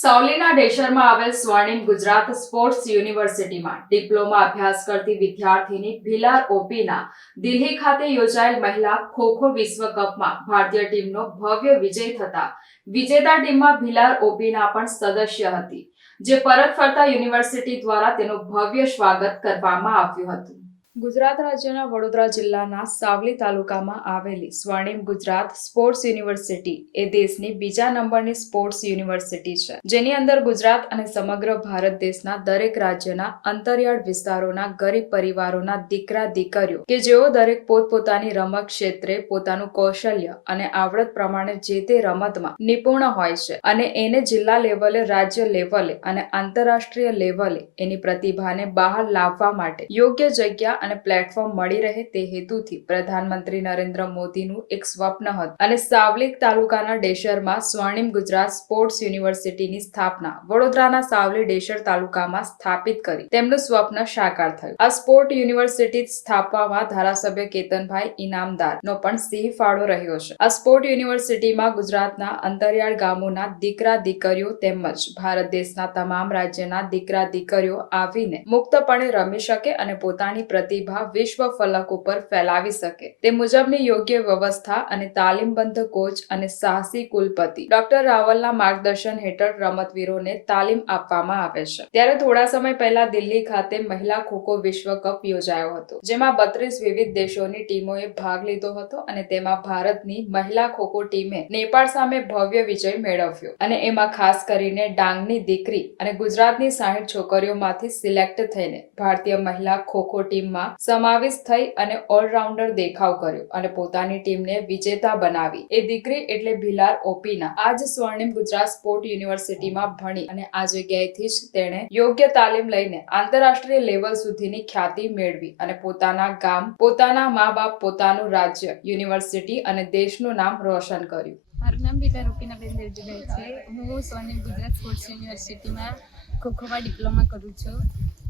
સાવલીના ડેશરમાં આવેલ સ્વર્ણિમ ગુજરાત સ્પોર્ટ્સ યુનિવર્સિટીમાં ડિપ્લોમા અભ્યાસ કરતી વિદ્યાર્થીની ભીલાર ઓપીના દિલ્હી ખાતે યોજાયેલ મહિલા ખોખો વિશ્વ કપમાં ભારતીય ટીમનો ભવ્ય વિજય થતા વિજેતા ટીમમાં ભીલાર ઓપીના પણ સદસ્ય હતી, જે પરત ફરતા યુનિવર્સિટી દ્વારા તેનું ભવ્ય સ્વાગત કરવામાં આવ્યું હતું. ગુજરાત રાજ્યના વડોદરા જિલ્લાના સાવલી તાલુકામાં આવેલી સ્વર્ણિમ ગુજરાત સ્પોર્ટ્સ યુનિવર્સિટી એ દેશની બીજા નંબરની સ્પોર્ટ્સ યુનિવર્સિટી છે, જેની અંદર ગુજરાત અને સમગ્ર ભારત દેશના દરેક રાજ્યના અંતરિયાળ વિસ્તારોના ગરીબ પરિવારોના દીકરા દીકરીઓ કે જેઓ દરેક પોતપોતાની રમત ક્ષેત્રે પોતાનું કૌશલ્ય અને આવડત પ્રમાણે જે તે રમતમાં નિપુણ હોય છે અને એને જિલ્લા લેવલે, રાજ્ય લેવલે અને આંતરરાષ્ટ્રીય લેવલે એની પ્રતિભાને બહાર લાવવા માટે યોગ્ય જગ્યા અને પ્લેટફોર્મ મળી રહે તે હેતુથી પ્રધાનમંત્રી નરેન્દ્ર મોદીનું એક સ્વપ્ન હતું. અને સાવલી તાલુકાના ડેશરમાં સ્વર્ણિમ ગુજરાત સ્પોર્ટ્સ યુનિવર્સિટીની સ્થાપના વડોદરાના સાવલી ડેશર તાલુકામાં સ્થાપિત કરી. તેમનું સ્વપ્ન સાકાર થયું. આ સ્પોર્ટ યુનિવર્સિટી સ્થાપવામાં ધારાસભ્ય કેતનભાઈ ઇનામદાર નો પણ સિંહ ફાળો રહ્યો છે. આ સ્પોર્ટ યુનિવર્સિટીમાં ગુજરાતના અંતરિયાળ ગામોના દીકરા દીકરીઓ તેમજ ભારત દેશના તમામ રાજ્યના દીકરા દીકરીઓ આવીને મુક્તપણે રમી શકે અને પોતાની પ્રતિભા વિશ્વ ફલક ઉપર ફેલાવી શકે. તે મુજબની યોગ્ય વ્યવસ્થા અને તાલીમબદ્ધ કોચ અને સાહસી કુલપતિ. ડોક્ટર રાવલના માર્ગદર્શન હેઠળ રમતવીરોને તાલીમ આપવામાં આવે છે. ત્યારે થોડા સમય પહેલા દિલ્હી ખાતે મહિલા ખોખો વિશ્વ કપ યોજાયો હતો, જેમાં બત્રીસ વિવિધ દેશોની ટીમોએ ભાગ લીધો હતો અને તેમાં ભારતની મહિલા ખોખો ટીમે નેપાળ સામે ભવ્ય વિજય મેળવ્યો અને એમાં ખાસ કરીને ડાંગની દીકરી અને ગુજરાતની સાહીઠ છોકરીઓમાંથી સિલેક્ટ થઈને ભારતીય મહિલા ખોખો ટીમમાં સમાવેશ થઈ અને ઓલરાઉન્ડર દેખાવ કર્યો અને પોતાની ટીમને વિજેતા બનાવી. એ દીકરી એટલે ભિલાર ઓપીના. આજ સ્વર્ણિમ ગુજરાત સ્પોર્ટ યુનિવર્સિટીમાં ભણી અને આ જગ્યાએથી જ તેણે યોગ્ય તાલીમ લઈને આંતરરાષ્ટ્રીય લેવલ સુધીની ખ્યાતિ મેળવી અને પોતાના ગામ, પોતાના મા બાપ પોતાનું રાજ્ય, યુનિવર્સિટી અને દેશનું નામ રોશન કર્યું. મારું નામ બીટા રૂપીનાબેન દેવજીભાઈ છે. હું સ્વર્ણિમ ગુજરાત સ્પોર્ટ્સ યુનિવર્સિટીમાં ખોખોમાં ડિપ્લોમા કરું છું.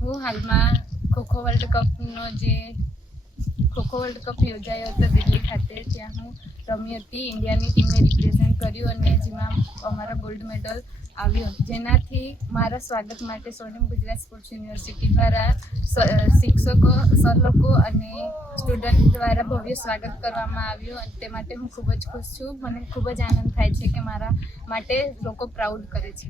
હું હાલમાં ખોખો વર્લ્ડ કપનો જે ખોખો વર્લ્ડ કપ યોજાયો હતો દિલ્હી ખાતે, ત્યાં હું રમી હતી. ઇન્ડિયાની ટીમને રિપ્રેઝેન્ટ કર્યું અને જેમાં અમારો ગોલ્ડ મેડલ આવ્યો. જેનાથી મારા સ્વાગત માટે સ્વર્ણિમ ગુજરાત સ્પોર્ટ્સ યુનિવર્સિટી દ્વારા શિક્ષકો, સર લોકો અને સ્ટુડન્ટ દ્વારા ભવ્ય સ્વાગત કરવામાં આવ્યું અને તે માટે હું ખૂબ જ ખુશ છું. મને ખૂબ જ આનંદ થાય છે કે મારા માટે લોકો પ્રાઉડ કરે છે.